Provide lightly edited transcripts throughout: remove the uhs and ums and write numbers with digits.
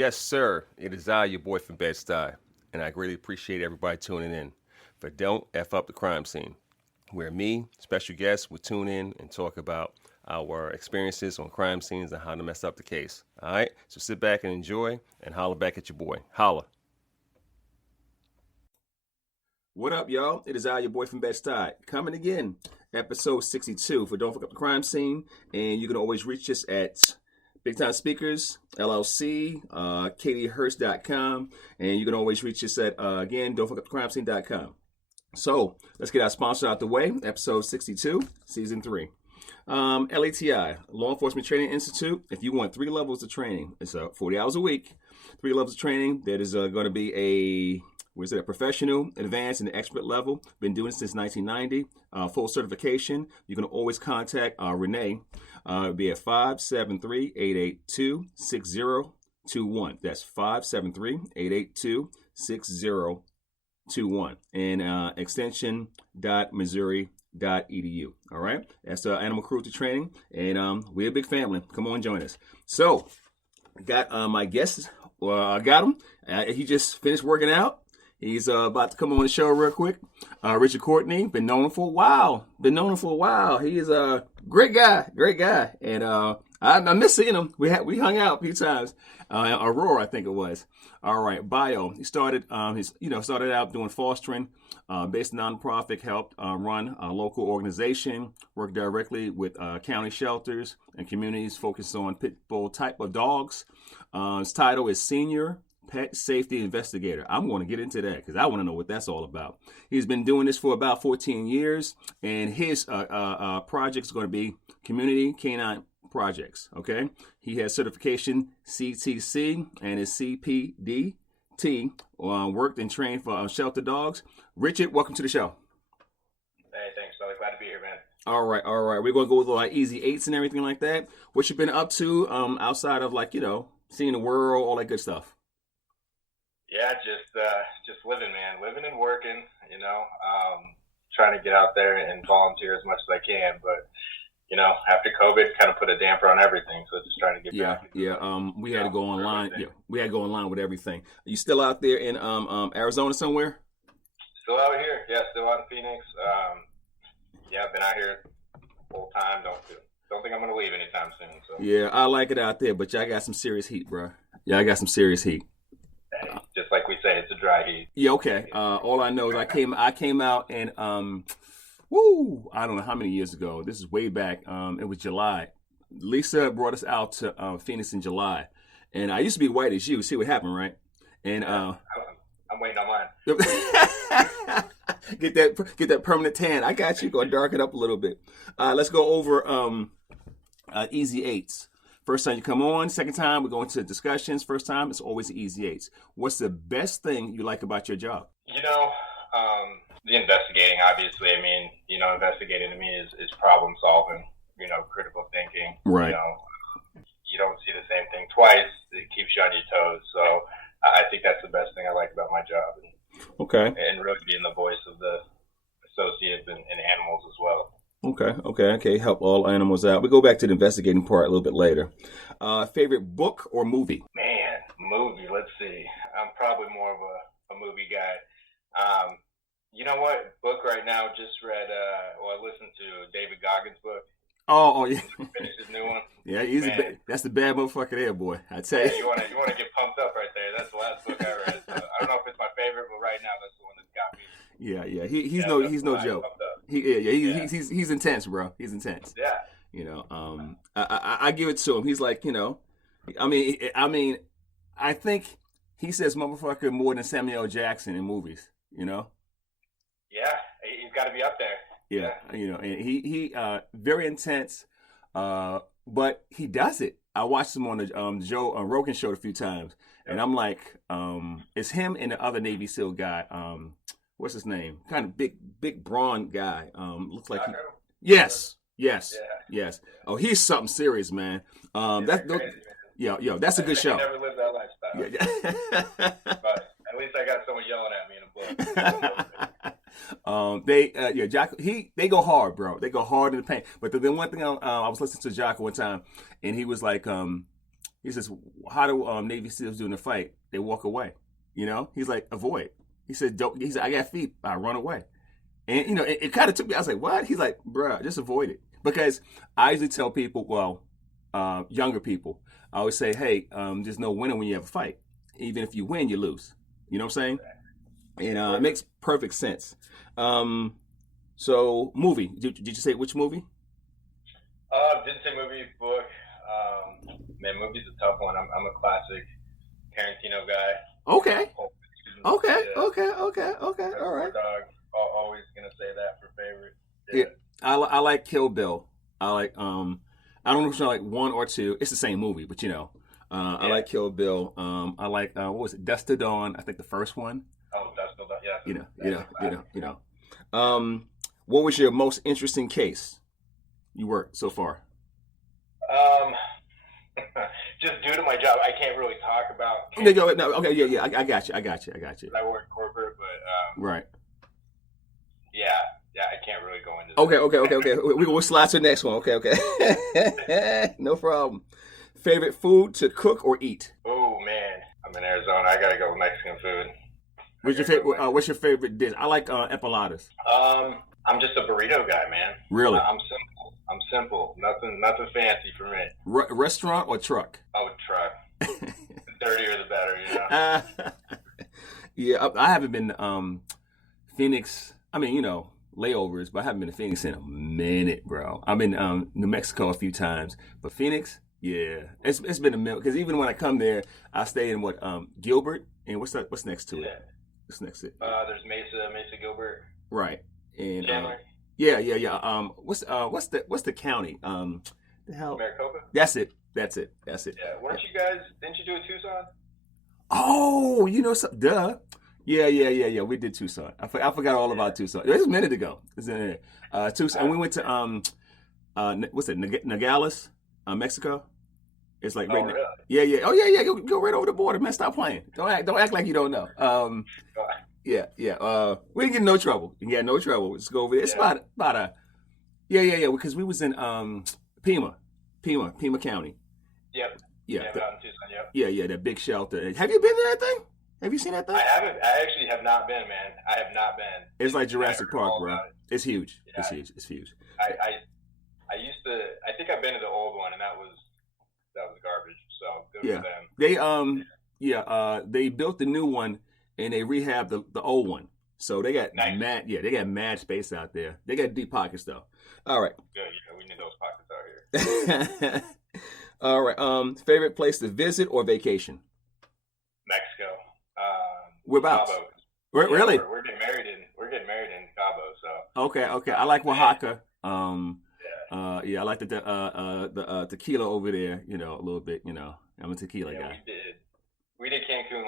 Yes, sir. It is I, your boy from Bed-Stuy, and I greatly appreciate everybody tuning in for Don't F Up the Crime Scene, where me, special guests, will tune in and talk about our experiences on crime scenes and how to mess up the case. All right? So sit back and enjoy and holler back at your boy. Holla. What up, y'all? It is I, your boy from Bed-Stuy, coming again, episode 62 for Don't Fuck Up the Crime Scene, and you can always reach us at Big Time Speakers, LLC, KDHurst.com, and you can always reach us at, again, don'tfuckupthecrimescene.com. So, let's get our sponsor out the way, episode 62, season 3. LATI, Law Enforcement Training Institute. If you want 3 levels of training, it's 40 hours a week, 3 levels of training. That is going to be a professional, advanced, and expert level. Been doing it since 1990. Full certification. You can always contact Renee. It'll be at 573-882-6021. That's 573-882-6021. And extension .missouri.edu. All right? That's animal cruelty training. And we're a big family. Come on, join us. So, got my guest. I got him. He just finished working out. He's about to come on the show real quick. Richard Courtney, been known him for a while. He is a great guy. And I miss seeing him. We hung out a few times. Aurora, I think it was. All right, bio. He started started out doing fostering, based nonprofit, helped run a local organization, worked directly with county shelters and communities focused on pit bull type of dogs. His title is Senior Pet Safety Investigator. I'm going to get into that because I want to know what that's all about. He's been doing this for about 14 years, and his project's going to be community canine projects. Okay, he has certification CTC and his CPDT. Worked and trained for shelter dogs. Richard, welcome to the show. Hey, thanks, brother. Glad to be here, man. All right. We're going to go with like easy 8s and everything like that. What you been up to outside of seeing the world, all that good stuff? Yeah, just living, man. Living and working, trying to get out there and volunteer as much as I can. But, after COVID kind of put a damper on everything. So just trying to get back. We had to go online. Yeah, we had to go online with everything. Are you still out there in Arizona somewhere? Still out here. Yeah, still out in Phoenix. I've been out here full time. Don't think I'm going to leave anytime soon. So. Yeah, I like it out there, but y'all got some serious heat, bro. I got some serious heat. Just like we say, it's a dry heat. Yeah, okay. All I know is I came out and I don't know how many years ago. This is way back. It was July. Lisa brought us out to Phoenix in July, and I used to be white as you. See what happened, right? And I'm waiting on mine. Get that permanent tan. I got you. Go darken up a little bit. Let's go over easy 8s. First time you come on, second time we're going to discussions. First time, it's always easy 8s. What's the best thing you like about your job? The investigating, obviously. I mean, investigating to me is problem solving, critical thinking. Right. You don't see the same thing twice. It keeps you on your toes. So I think that's the best thing I like about my job. Okay. And really being the voice of the associates and animals as well. Okay. Help all animals out. We go back to the investigating part a little bit later. Favorite book or movie? Man, movie. Let's see. I'm probably more of a movie guy. You know what? Book right now. Just read. I listened to David Goggins' book. Oh yeah. Finished his new one. Yeah, that's the bad motherfucker there, boy. I tell you. You want to get pumped up right there. That's the last book I read. So I don't know if it's my favorite, but right now that's the one that's got me. Yeah. He's no joke. He's intense, bro. He's intense. Yeah. I give it to him. He's like, I mean, I think he says motherfucker more than Samuel L. Jackson in movies. Yeah, he's got to be up there. Yeah, and he very intense, but he does it. I watched him on the Joe Rogan show a few times, and I'm like, it's him and the other Navy SEAL guy. What's his name? Kind of big brawn guy. Looks like yes. Oh, he's something serious, man. That's that's a good show. Never lived that lifestyle. Yeah. But at least I got someone yelling at me in a book. They go hard, bro. They go hard in the paint. But the one thing I was listening to Jocko one time, and he was like, He says, how do Navy SEALs do in a fight? They walk away. You know, he's like, avoid. He said, don't. He said, I got feet. I run away. And you know, it kind of took me. I was like, what? He's like, bruh, just avoid it. Because I usually tell people, well, younger people, I always say, hey, there's no winning when you have a fight. Even if you win, you lose. You know what I'm saying? And it makes perfect sense. So, movie. Did you say which movie? Didn't say movie, book. Man, movie's a tough one. I'm a classic Tarantino guy. Okay. Okay. Yeah. Okay. All right. Dog. Always gonna say that for favorite. Yeah. I like Kill Bill. I like I don't know if it's like 1 or 2. It's the same movie, but you know, I like Kill Bill. I like what was it? Dust to Dawn. I think the first one. Oh, Dust to Dawn. Yeah. You know. What was your most interesting case you worked so far? Just due to my job, I can't really talk about. Okay, go. No, okay, yeah. I got you. I work corporate, but right. Yeah, I can't really go into that. Okay. We'll slide to the next one. Okay. No problem. Favorite food to cook or eat? Oh man, I'm in Arizona. I gotta go with Mexican food. What's your favorite dish? I like empanadas. I'm just a burrito guy, man. Really? I'm simple. Nothing fancy for me. Restaurant or truck? I would truck. The dirtier the better, you know. Yeah, I haven't been Phoenix. I mean, you know, layovers, but I haven't been to Phoenix in a minute, bro. I've been New Mexico a few times, but Phoenix, yeah, it's been a minute. Because even when I come there, I stay in Gilbert, and what's next to it? Yeah. What's next to it? There's Mesa Gilbert. Right, and Chandler. Yeah. What's the county? The hell? Maricopa. That's it. Yeah. Weren't you guys? Didn't you do a Tucson? Oh, you know something? Duh. Yeah. We did Tucson. I forgot all about Tucson. It was a minute ago. It's in there. Tucson. And we went to what's it? Nogales, Mexico. It's like right really? Yeah. Oh yeah. Go right over the border, man. Stop playing. Don't act like you don't know. Yeah. We didn't get in no trouble. You got no trouble. Just go over there. It's about a. Yeah. Because we was in Pima County. Yep. Yeah. Out in Tucson. Yep. Yeah. That big shelter. Have you been to that thing? Have you seen that thing? I haven't. I actually have not been, man. I have not been. It's like Jurassic Park, bro. It's huge. Yeah. It's huge. I used to. I think I've been to the old one, and that was garbage. So good for them. They built the new one and they rehabbed the old one. So they got mad space out there. They got deep pockets though. All right. Good. Yeah, we need those pockets out here. All right. Favorite place to visit or vacation? Mexico. Whereabouts? Cabo. Really? We're getting married in Cabo. So. Okay. I like Oaxaca. I like the tequila over there. You know, a little bit. You know, I'm a tequila guy. We did Cancun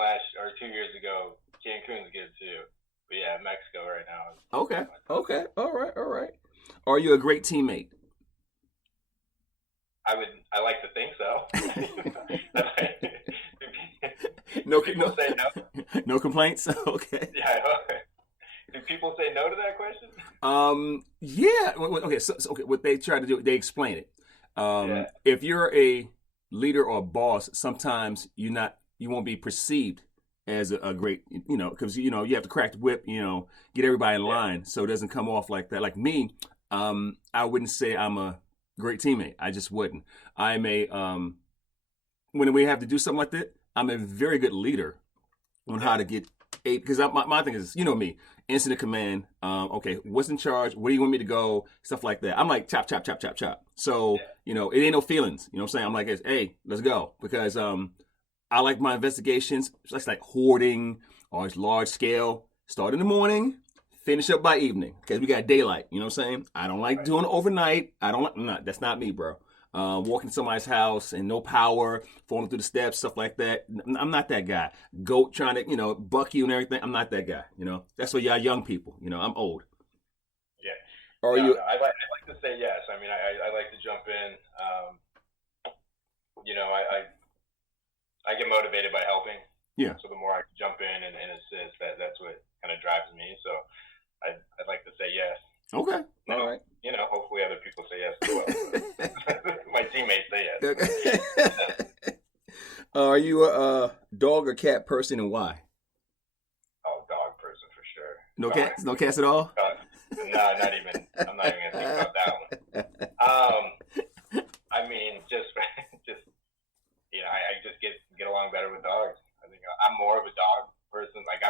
2 years ago. Cancun's good too. But yeah, Mexico right now. Okay. All right. Are you a great teammate? I like to think so. No say no. No complaints. Okay. Yeah. Do people say no to that question? Yeah. Okay. So what they try to do, they explain it. If you're a leader or a boss, sometimes you won't be perceived as a great, you know, because you have to crack the whip, get everybody in line, so it doesn't come off like that. Like me, I wouldn't say I'm a great teammate. I just wouldn't. I'm a when we have to do something like that, I'm a very good leader on how to get because my thing is, me, incident command. Okay, what's in charge? Where do you want me to go? Stuff like that. I'm like chop. So it ain't no feelings. You know what I'm saying? I'm like, hey, let's go because I like my investigations. It's like hoarding or it's large scale. Start in the morning, finish up by evening because we got daylight. You know what I'm saying? I don't like doing overnight. That's not me, bro. Walking to somebody's house and no power, falling through the steps, stuff like that. I'm not that guy. Goat trying to, buck you and everything. I'm not that guy. That's for y'all young people. I'm old. Yeah. Are you? I like to say yes. I mean, I like to jump in. I get motivated by helping. Yeah. So the more I can jump in and assist, that's what kind of drives me. So I'd like to say yes. Okay. All right. Hopefully other people say yes as well. My teammates say yes. Are you a dog or cat person, and why? Oh, dog person for sure. No Dog. cats? No cats at all? No, not even. I'm not even gonna think about that one. I mean, just, just I just get along better with dogs. I think I'm more of a dog person. Like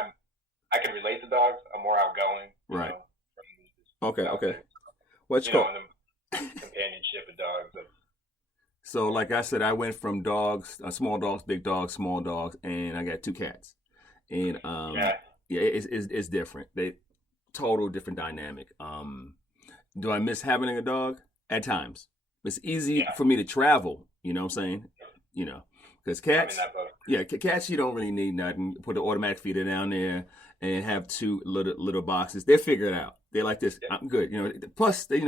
I can relate to dogs. I'm more outgoing. Right. Know, Okay. out Okay. there. What's You know, called? and the companionship of dogs. So, like I said, I went from dogs, small dogs, big dogs, small dogs, and I got two cats. And Yeah, yeah, it's different. They total different dynamic. Do I miss having a dog? At times. It's easy yeah. for me to travel. You know what I'm saying? You know, because I'm in cats, that boat. yeah, cats you don't really need nothing. Put an automatic feeder down there and have two little boxes. They figure it out. They're like this. Yeah, I'm good. You know. Plus, they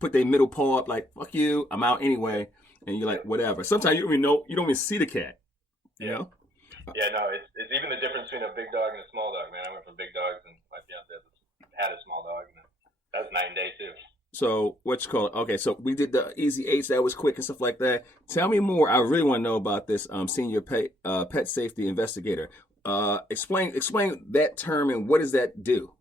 put their middle paw up like fuck you. I'm out anyway. And you're like whatever. Sometimes you don't even know. You don't even see the cat. You yeah. know. Yeah, no, it's even the difference between a big dog and a small dog, man. I went from big dogs, and my fiance had a small dog, and that's night and day too. So what you call it? Okay, so we did the easy eights. That was quick and stuff like that. Tell me more. I really want to know about this senior pet safety investigator. Explain that term and what does that do?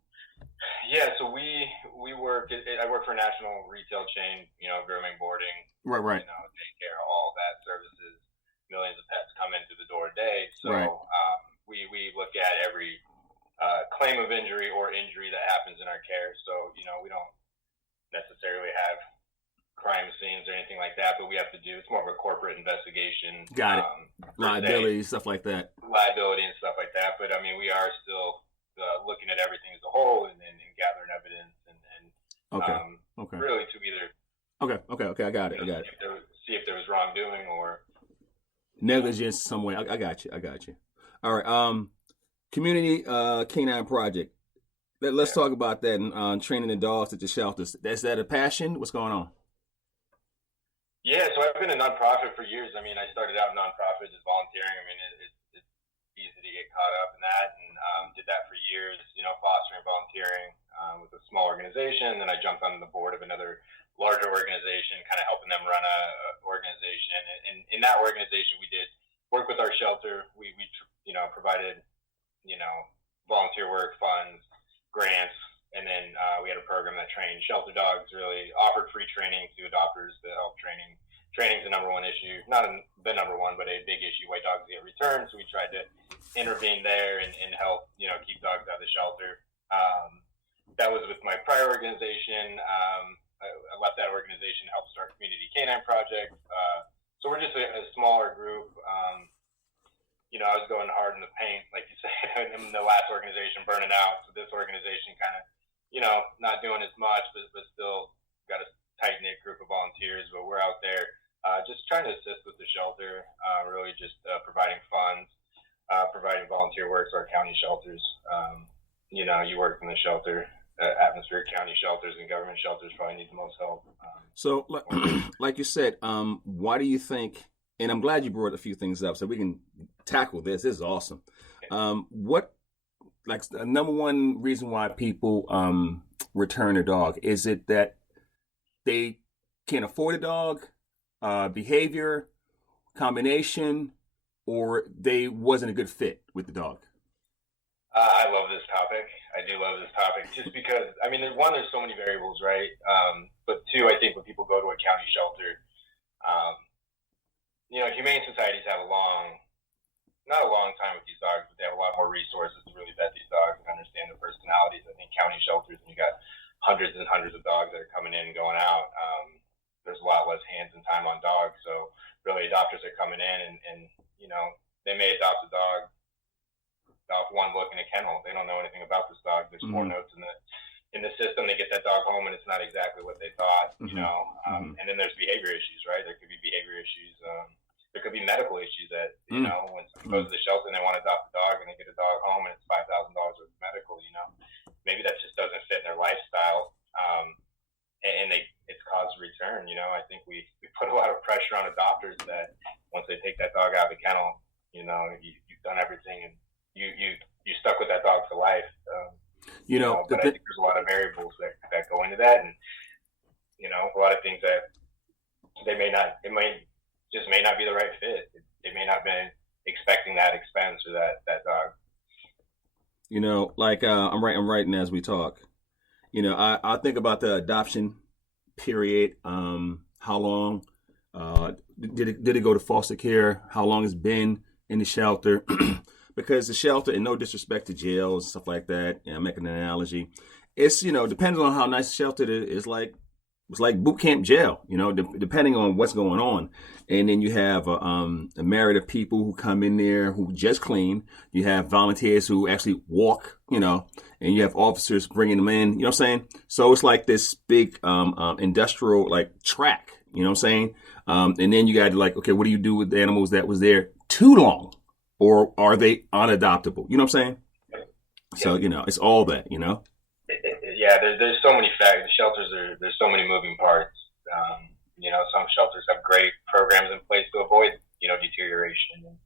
Yeah, so we work. I work for a national retail chain. Grooming, boarding, Right, right, daycare, all that services. Millions of pets come in through the door a day. So right. we look at every claim of injury or injury that happens in our care. So we don't necessarily have crime scenes or anything like that, but we have to do. It's more of a corporate investigation. Got it. Liability, stuff like that. Liability and stuff like that. But I mean, we are still looking at everything as a whole and gathering evidence and Okay. Okay. really to either Okay. I got it. see if there was wrongdoing or Negligence some way. I got you. All right. Community canine project. Let's talk about that and training the dogs at the shelters. Is that a passion? What's going on? Yeah, so I've been a nonprofit for years. I mean, I started out nonprofit just volunteering. I mean, it's easy to get caught up in that, and did that for years. Fostering, volunteering with a small organization. Then I jumped on the board of another larger organization, kind of helping them run a organization. And in that organization, we did work with our shelter. We provided volunteer work, funds, grants, and then we had a program that trained shelter dogs. Really offered free training to adopters to help training. Training's the number one issue, not the number one, but a big issue why dogs get returned. So we tried to intervene there and help keep dogs out of the shelter. That was with my prior organization. I left that organization to help start Community Canine Project. So we're just a smaller group. I was going hard in the paint, like you said, in the last organization burning out. So this organization kind of, not doing as much, but still got a tight knit group of volunteers. But we're out there just trying to assist with the shelter, really just providing funds, providing volunteer work to our county shelters. You work in the shelter atmosphere, county shelters and government shelters probably need the most help. So, like you said, why do you think? And I'm glad you brought a few things up so we can tackle this. This is awesome. What, like, the number one reason why people return a dog? Is it that they can't afford a dog, behavior, combination, or they wasn't a good fit with the dog? I love this topic. I do love this topic just because, I mean, one, there's so many variables, right? But two, I think when people go to a county shelter, humane societies have not a long time with these dogs, but they have a lot more resources to really vet these dogs and understand their personalities. I think county shelters, and you got hundreds and hundreds of dogs that are coming in and going out. There's a lot less hands and time on dogs. So really adopters are coming in and they may adopt a dog off one look in a kennel. They don't know anything about this dog. There's more notes in the system. They get that dog home and it's not exactly what they thought, and then there's behavior issues, right? There could be behavior issues. There could be medical issues that, when someone goes to the shelter and they want to adopt a dog and they get a dog home and it's $5,000 worth of medical, maybe that just doesn't fit in their lifestyle. And it's caused a return. I think we put a lot of pressure on adopters that once they take that dog out of the kennel, you've done everything and you stuck with that dog for life. But I think there's a lot of variables that go into that, and a lot of things that it may not be the right fit. It may not be expecting that expense or that dog. You know, like I'm writing as we talk. You know, I think about the adoption period. How long did it go to foster care? How long it's been in the shelter? Because the shelter, and no disrespect to jails and stuff like that, I'm making an analogy. It's, you know, depending on how nice the shelter it is, it's like boot camp jail, you know, depending on what's going on. And then you have a myriad of people who come in there who just clean. You have volunteers who actually walk, you know, and you have officers bringing them in, you know what I'm saying? So it's like this big industrial like track, you know what I'm saying? And then you got to like, okay, what do you do with the animals that was there too long? Or are they unadoptable? You know what I'm saying? Yeah. So, you know, it's all that, you know? Yeah, there's so many factors. The shelters there's so many moving parts. You know, some shelters have great programs in place to avoid, you know, deterioration, and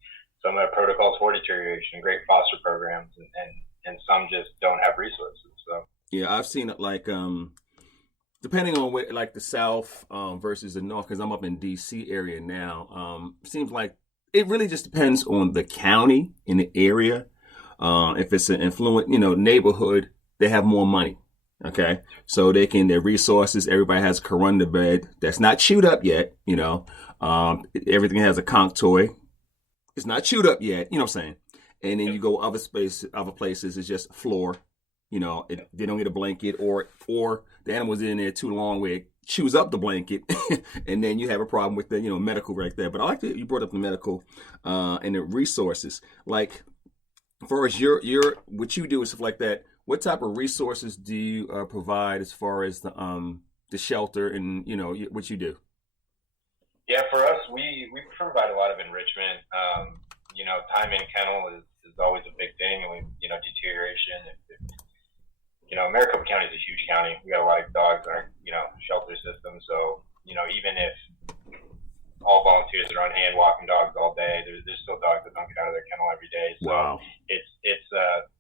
some have protocols for deterioration, great foster programs, and some just don't have resources. So yeah, I've seen it like depending on where, like the South versus the North, because I'm up in DC area now. Seems like it really just depends on the county in the area. If it's an affluent, you know, neighborhood, they have more money. Okay, so their resources. Everybody has a corunda bed that's not chewed up yet. You know, everything has a conch toy. It's not chewed up yet. You know what I'm saying? And then you go other places. It's just floor. You know, they don't get a blanket, or the animal's in there too long where it chews up the blanket, and then you have a problem with the, you know, medical right there. But I like that you brought up the medical and the resources. Like, as far as your what you do and stuff like that. What type of resources do you provide as far as the shelter and, you know, what you do? Yeah, for us, we provide a lot of enrichment. You know, time in kennel is always a big thing, and you know, deterioration. You know, Maricopa County is a huge county. We got a lot of dogs in our, you know, shelter system. So, you know, even if all volunteers are on hand walking dogs all day, there's still dogs that don't get out of their kennel every day. So wow. it's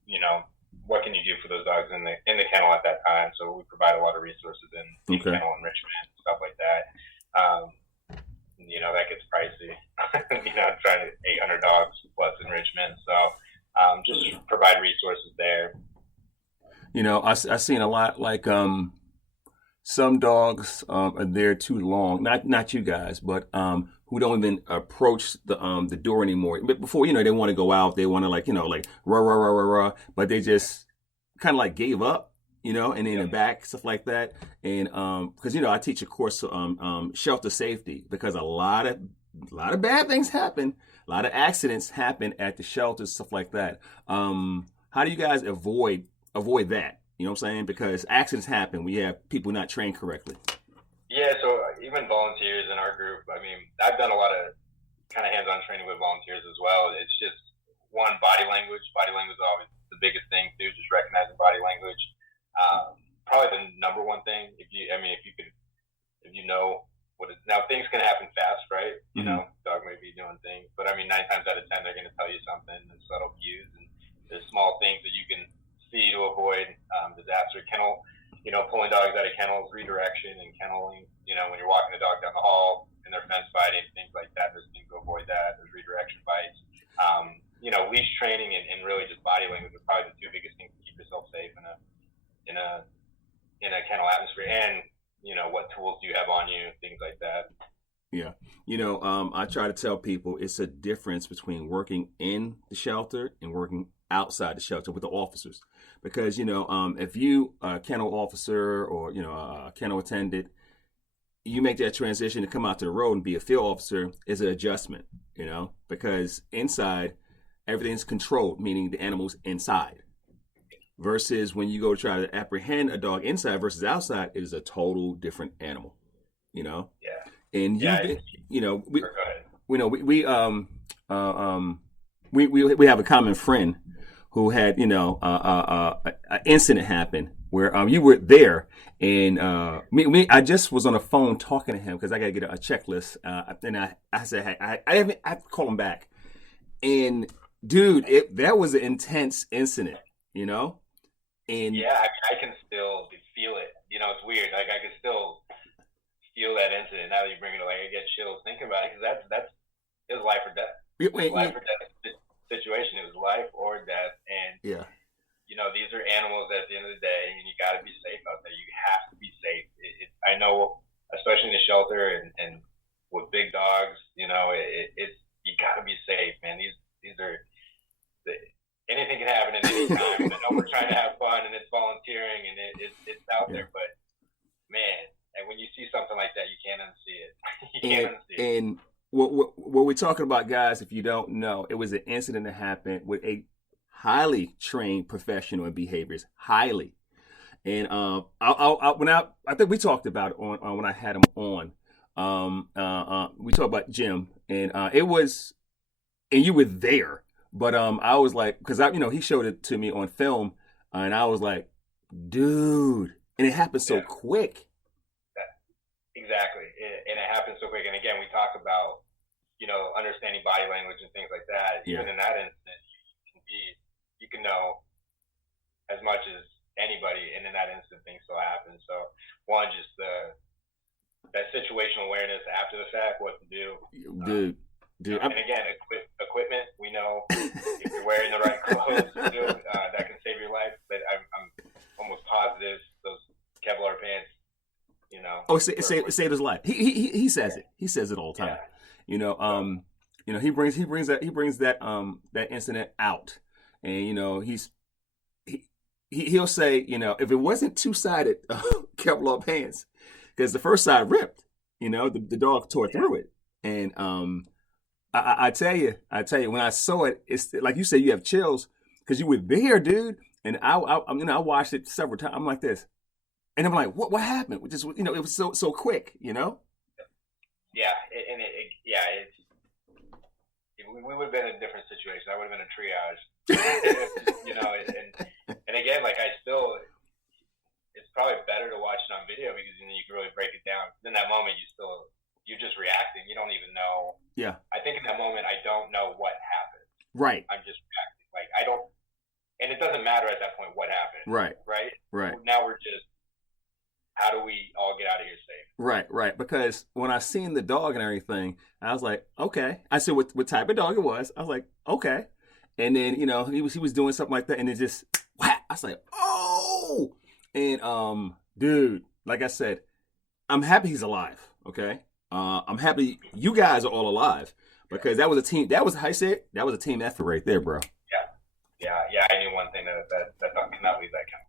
you know, what can you do for those dogs in the kennel at that time? So we provide a lot of resources in kennel enrichment, stuff like that. You know, that gets pricey. You know, trying to 800 dogs plus enrichment. So just provide resources there. You know, I seen a lot like some dogs are there too long. Not you guys, but who don't even approach the door anymore. But before, you know, they want to go out, they want to like, you know, like rah rah rah rah rah, but they just kind of like gave up, you know, and in the back, stuff like that. And because, you know, I teach a course shelter safety, because a lot of bad things happen, a lot of accidents happen at the shelters, stuff like that. How do you guys avoid that? You know what I'm saying? Because accidents happen. We have people not trained correctly. Yeah, so even volunteers in our group, I mean, I've done a lot of kind of hands-on training with volunteers as well. It's just, one, body language. Body language is always the biggest thing too, just recognizing body language. Probably the number one thing, if you know what it, now things can happen fast, right? You know, dog may be doing things, but I mean, 9 times out of 10, they're going to tell you something, and subtle cues, and there's small things that you can see to avoid disaster. Kennel, you know, pulling dogs out of kennels, redirection and kenneling, you know, when you're walking a dog down the hall and they're fence biting, things like that, there's things to avoid that. There's redirection bites. You know, leash training and really just body language are probably the 2 biggest things to keep yourself safe in a kennel atmosphere. And, you know, what tools do you have on you, things like that. Yeah. You know, I try to tell people it's a difference between working in the shelter and working outside the shelter with the officers. Because, you know, if you a kennel officer or, you know, a kennel attendant, you make that transition to come out to the road and be a field officer is an adjustment, you know, because inside everything's controlled, meaning the animal's inside. Versus when you go try to apprehend a dog inside versus outside, it is a total different animal, you know? Yeah. And you know, we have a common friend who had, you know, an incident happen where you were there, and I just was on the phone talking to him because I got to get a checklist, and I said, hey, I have to call him back, and dude, that was an intense incident, you know, and yeah, I can still feel it. You know, it's weird. Like I can still feel that incident now that you bring it. Like I get chills thinking about it because that's his life or death. Life or death. situation. It was life or death. And, Yeah. you know, these are animals at the end of the day, and you got to be safe out there. You have to be safe. I know, especially in the shelter and with big dogs, you know, it's you got to be safe, man. These are anything can happen at any time. I know we're trying to have fun, and it's volunteering, and it's out there, but man, and when you see something like that, you can't unsee it. You can't unsee it. And what we're talking about, guys, if you don't know, it was an incident that happened with a highly trained professional in behaviors, highly. And I think we talked about it on when I had him on. We talked about Jim, and it was, and you were there, but I was like, because he showed it to me on film, and I was like, dude, and it happened so quick. Exactly, and it happens so quick. And again, we talk about, you know, understanding body language and things like that. Even in that instance, you can know as much as anybody, and in that instant, things still happen. So, one, just that situational awareness after the fact, what to do, dude. And again, equipment. We know if you're wearing the right clothes, that can save your life. But I'm almost positive those Kevlar pants. You know, it saved his life. He says it. He says it all the time. Yeah. He brings that incident out, and he'll say, if it wasn't two-sided Kevlar pants, because the first side ripped, the dog tore through it, and I tell you, when I saw it, it's like you said, you have chills because you were there, dude, and I watched it several times. I'm like this. And I'm like, what happened? Just it was so quick, Yeah, and we would have been in a different situation. I would have been a triage, and again, like it's probably better to watch it on video because you can really break it down. In that moment, you're just reacting. You don't even know. Yeah. I think in that moment, I don't know what happened. Right. I'm just reacting. Like I don't, and it doesn't matter at that point what happened. Right. Right. Right. Now we're just, how do we all get out of here safe? Right. Because when I seen the dog and everything, I was like, okay. I said what type of dog it was. I was like, okay. And then, he was doing something like that, and it just, whap! I was like, oh. And dude, like I said, I'm happy he's alive. Okay. I'm happy you guys are all alive because that was a team. That was how you said. That was a team effort right there, bro. Yeah. I knew one thing that dog cannot leave that count.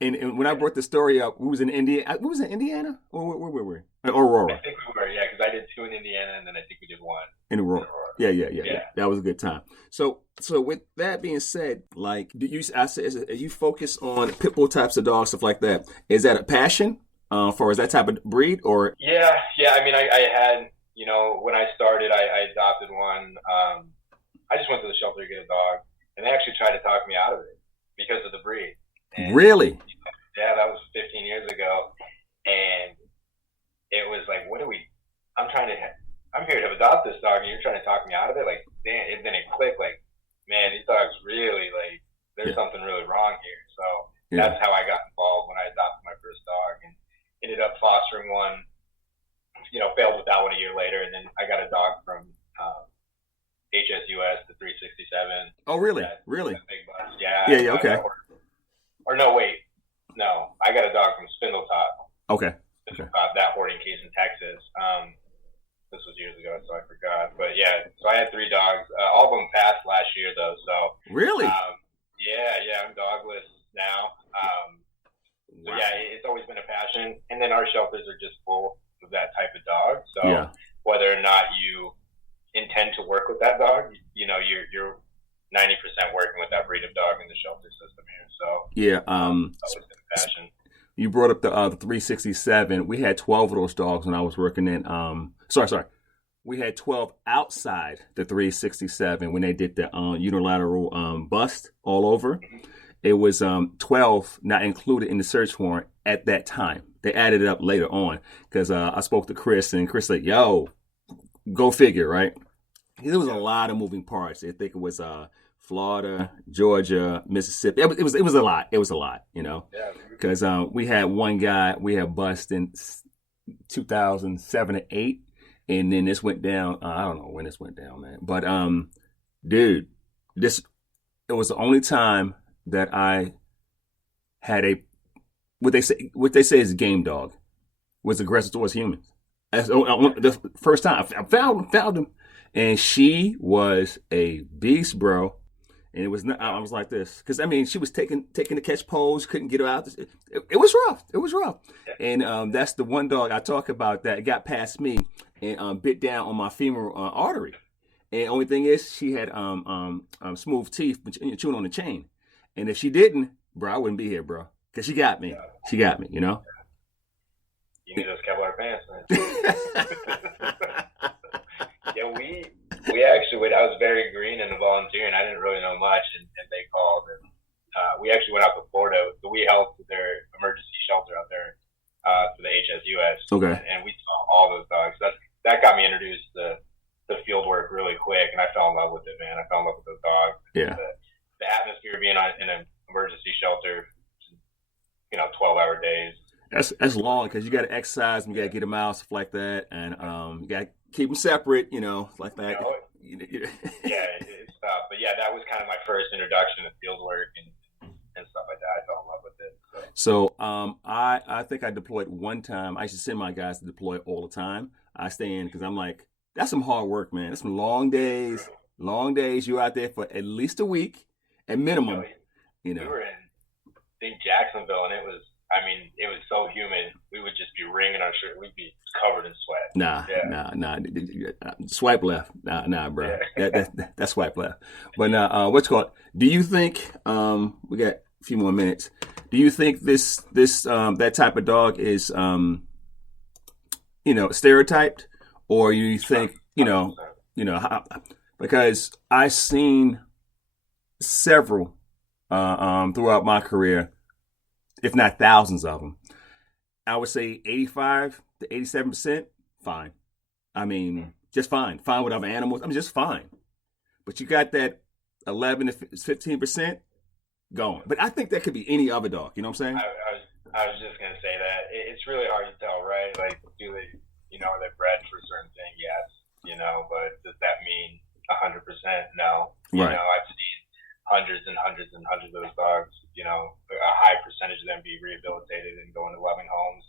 And when I brought the story up, we was in Indiana. We was in Indiana, or where were we? Aurora. I think we were, because I did 2 in Indiana, and then I think we did 1 in Aurora. Yeah. That was a good time. So with that being said, like, you focus on pit bull types of dogs, stuff like that? Is that a passion for that type of breed, or? Yeah. I mean, I had, when I started, I adopted one. I just went to the shelter to get a dog, and they actually tried to talk me out of it because of the breed. And, really? Yeah, that was 15 years ago, and it was like, I'm here to adopt this dog, and you're trying to talk me out of it? Like, damn, and then it clicked, like, man, these dogs really, like, there's something really wrong here. So that's how I got involved when I adopted my first dog, and ended up fostering one, failed with that one a year later, and then I got a dog from HSUS, the 367. Oh, really? Really? Big bus. Yeah. Yeah, okay. Or no, wait. No, I got a dog from Spindletop. Okay. That hoarding case in Texas. This was years ago, so I forgot. But yeah, so I had 3 dogs. All of them passed last year, though. So really, yeah, I'm dogless now. So yeah, it's always been a passion. And then our shelters are just full of that type of dog. So whether or not you intend to work with that dog, you're 90% working with that breed of dog in the shelter system here. So always been a passion. You brought up the 367. We had 12 of those dogs when I was working in. Sorry. We had 12 outside the 367 when they did the unilateral bust all over. Mm-hmm. It was 12 not included in the search warrant at that time. They added it up later on because I spoke to Chris, and Chris said, "Yo, go figure, right?" There was a lot of moving parts. I think it was Florida, Georgia, Mississippi. It was a lot. It was a lot, because we had one guy we had bust in 2007 or 8, and then this went down. I don't know when this went down, man. But dude, this it was the only time that I had a what they say is a game dog was aggressive towards humans. The first time I found him, and she was a beast, bro. And it was not. I was like this because I mean she was taking the catch pose, couldn't get her out. It was rough. It was rough. And that's the one dog I talk about that got past me and bit down on my femoral artery. And only thing is she had smooth teeth, chewing on the chain. And if she didn't, bro, I wouldn't be here, bro. Because she got me. She got me. You know. You need those Kevlar pants, man. Yeah, we actually went. I was very green in the volunteer, and I didn't really know much. And they called, and we actually went out to Florida. So we helped their emergency shelter out there for the HSUS. Okay. And we saw all those dogs. That got me introduced to field work really quick, and I fell in love with it, man. I fell in love with those dogs. Yeah. The atmosphere being in an emergency shelter, 12-hour days. That's long because you got to exercise and you got to get them out, stuff like that, and you got to keep them separate, like that. Yeah, it's tough, but yeah, that was kind of my first introduction to field work and stuff like that. I fell in love with it. So I think I deployed one time. I used to send my guys to deploy all the time. I stay in because I'm like, that's some hard work, man. That's some long days. Long days. You're out there for at least a week at minimum. We were in, I think, Jacksonville, and it was so humid. We would just be wringing our shirt. We'd be covered in sweat. Nah. Swipe left. Nah, bro. Yeah. That's swipe left. But what's called? Do you think we got a few more minutes? Do you think this that type of dog is stereotyped, or you think because I've seen several throughout my career, if not thousands of them. I would say 85 to 87%, fine. I mean, just fine. Fine with other animals. I mean, just fine. But you got that 11 to 15% going. But I think that could be any other dog. You know what I'm saying? I was just going to say that. It's really hard to tell, right? Like, do they, are they bred for a certain thing? Yes. But does that mean 100%? No. Right. I've seen hundreds and hundreds and hundreds of those dogs, a high percentage of them be rehabilitated and go into loving homes.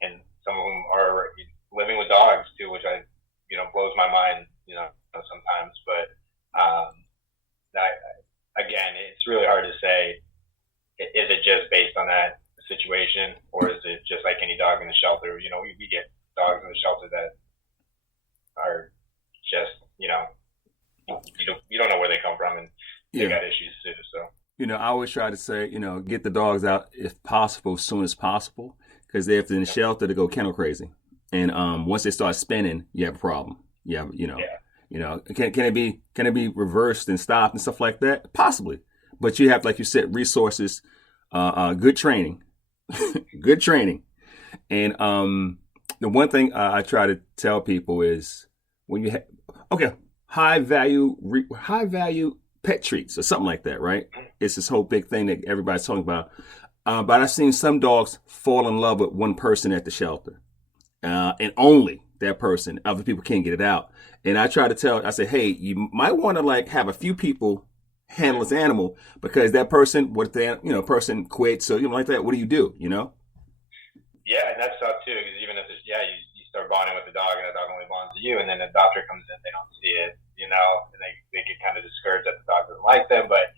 And some of them are living with dogs too, which blows my mind, sometimes. But again, it's really hard to say, is it just based on that situation, or is it just like any dog in the shelter? We get dogs in the shelter that are just, you don't know where they come from, and they got issues too. So I always try to say, get the dogs out if possible, as soon as possible, because they have to in the shelter to go kennel crazy, and once they start spinning, you have a problem. Can it be reversed and stopped and stuff like that? Possibly, but you have, like you said, resources, good training, good training, and the one thing I try to tell people is when you have high value pet treats or something like that, right? It's this whole big thing that everybody's talking about. But I've seen some dogs fall in love with one person at the shelter, and only that person. Other people can't get it out. And I try to tell, I say, hey, you might want to have a few people handle this animal, because that person, person quits, so like that. What do? Yeah, and that's tough too, because even if you start bonding with the dog, and the dog only bonds to you, and then the doctor comes in, they don't see it, and they get kind of discouraged that the dog doesn't like them. But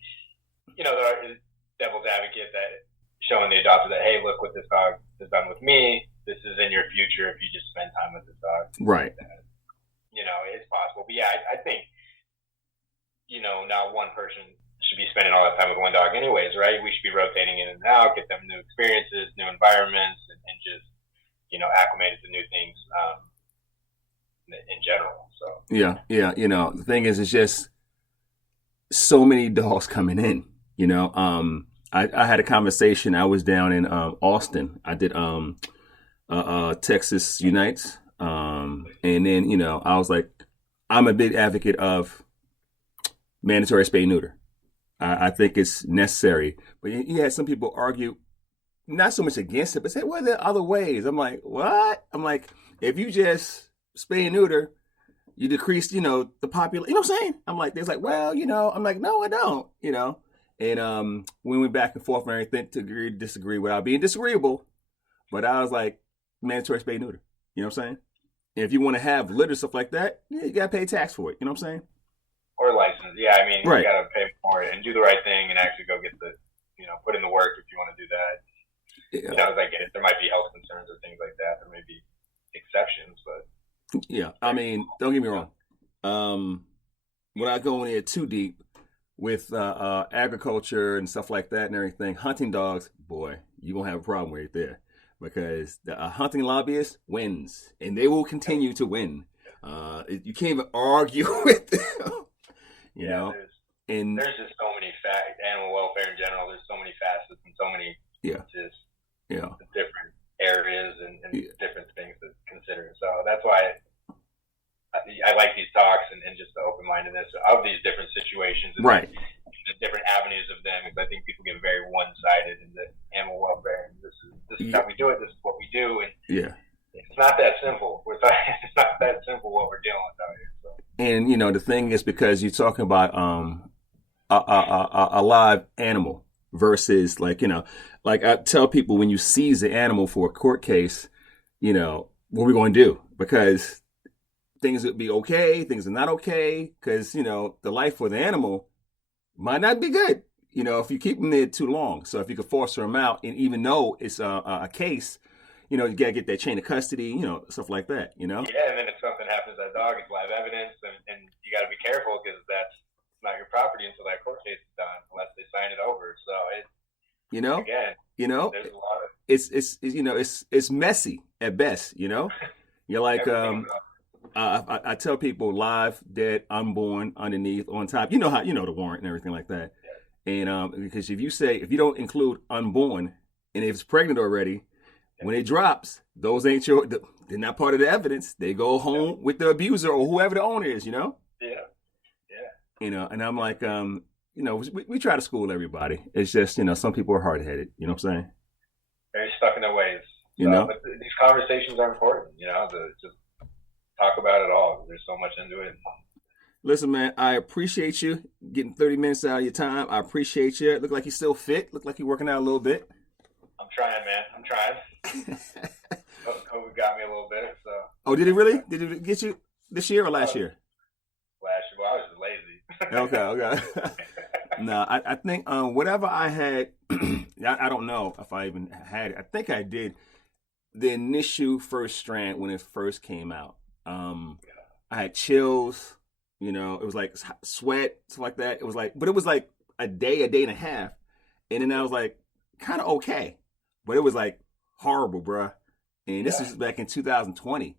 there is devil's advocate that showing the adopter that, hey, look what this dog has done with me. This is in your future if you just spend time with this dog. Right. It's possible. But yeah, I think not one person should be spending all that time with one dog anyways, right? We should be rotating in and out, get them new experiences, new environments, and just acclimated to new things in general. So yeah. The thing is, it's just so many dogs coming in. I had a conversation. I was down in Austin. I did Texas Unites, and then I was like, I'm a big advocate of mandatory spay neuter. I think it's necessary. But you had some people argue, not so much against it, but say, well, there are other ways. I'm like, what? I'm like, if you just spay and neuter, you decrease, the population. You know what I'm saying? I'm like, there's like, well, I'm like, no, I don't. And we went back and forth and everything to agree to disagree without being disagreeable. But I was like, mandatory spay and neuter. You know what I'm saying? And if you want to have litter, stuff like that, yeah, you got to pay tax for it. You know what I'm saying? Or license. Yeah, I mean, right. You got to pay for it and do the right thing and actually go get put in the work if you want to do that. Yeah. As I get it, there might be health concerns or things like that. There may be exceptions, but. Yeah, I mean, don't get me wrong. Without going in too deep with agriculture and stuff like that and everything, hunting dogs, boy, you're going to have a problem right there. Because the hunting lobbyist wins, and they will continue to win. You can't even argue with them, you know. There's just so many animal welfare in general. There's so many facets and so many different areas and different things to consider. So that's why I like these talks and just the open-mindedness of these different situations and the different avenues of them. Because I think people get very one-sided in the animal welfare. And this is how we do it. This is what we do. And it's not that simple. It's not that simple what we're dealing with out here. So. And the thing is, because you're talking about a live animal versus like I tell people, when you seize the animal for a court case, what are we going to do? Because things would be okay, things are not okay, because the life for the animal might not be good, if you keep them there too long. So if you could foster them out, and even though it's a case, you gotta get that chain of custody, stuff like that, Yeah, and then if something happens to that dog, it's live evidence, and you gotta be careful because that's not your property until that court case is done, unless they sign it over. So there's a lot of it's messy at best. You're like I tell people live, dead, unborn, underneath, on top. The warrant and everything like that. Yeah. And because if you don't include unborn, and if it's pregnant already, when it drops, those ain't they're not part of the evidence. They go home with the abuser or whoever the owner is. Yeah. And I'm like, we try to school everybody. It's just, some people are hard headed. You know what I'm saying? Very stuck in their ways. But these conversations are important. To just talk about it all. There's so much into it. Listen, man, I appreciate you getting 30 minutes out of your time. I appreciate you. Look like you're still fit. Look like you're working out a little bit. I'm trying, man. I'm trying. COVID got me a little bit. So. Oh, did it really? Did it get you this year or last year? Last year. Well, I was just lazy. Okay. No, I think whatever I had, I don't know if I even had it. I think I did the initial first strand when it first came out. I had chills, it was like sweat, stuff like that. It was like, but it was like a day and a half. And then I was like, kind of okay. But it was like horrible, bruh. And this was back in 2020.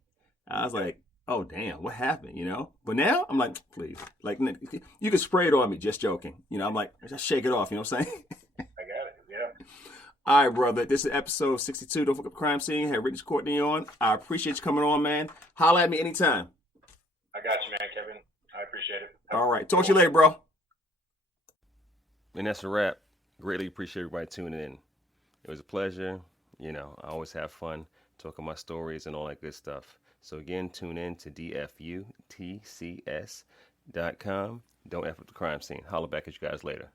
I was like, oh, damn, what happened, But now I'm like, please. Like, you can spray it on me, just joking. I'm like, just shake it off, you know what I'm saying? I got it, yeah. All right, brother. This is episode 62. Don't Fuck Up Crime Scene. Had Rich Courtney on. I appreciate you coming on, man. Holla at me anytime. I got you, man, Kevin. I appreciate it. All right. Talk to you later, bro. And that's a wrap. Greatly appreciate everybody tuning in. It was a pleasure. I always have fun talking my stories and all that good stuff. So again, tune in to dfutcs.com. Don't F up the crime scene. Holla back at you guys later.